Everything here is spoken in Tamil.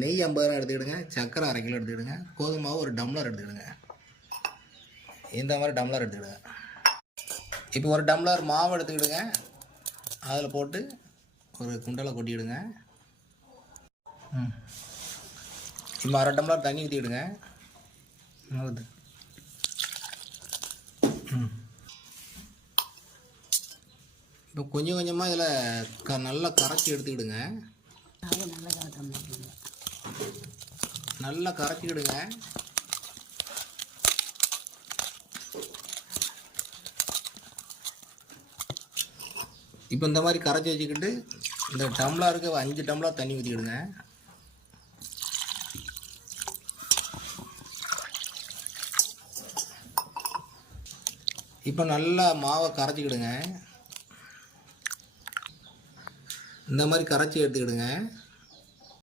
நெய் ஐம்பது கிராம் எடுத்துக்கிடுங்க சக்கரை அரை கிலோ எடுத்துக்கிடுங்க கோதுமை ஒரு டம்ளர் எடுத்துக்கிடுங்க. இந்த மாதிரி டம்ளர் எடுத்துக்கிடுங்க. இப்போ ஒரு டம்ளர் மாவு எடுத்துக்கிடுங்க. அதில் போட்டு ஒரு குண்டலை கொட்டிவிடுங்க ம். இப்போ அரை டம்ளர் தண்ணி ஊற்றிக்கிடுங்க. நல்லது. இப்போ கொஞ்சம் கொஞ்சமாக இதில் க நல்லா கரைச்சி எடுத்துக்கிடுங்க அது நல்லா காட்டுற மாதிரி நல்லா கரைச்சிக்கிடுங்க. இப்போ இந்த மாதிரி கரைச்சி வச்சுக்கிட்டு இந்த டம்ளருக்கு அஞ்சு டம்ளர் தண்ணி ஊற்றிக்கிடுங்க இப்போ நல்லா மாவை கரைச்சிக்கிடுங்க. இந்த மாதிரி கரைச்சி எடுத்துக்கிடுங்க.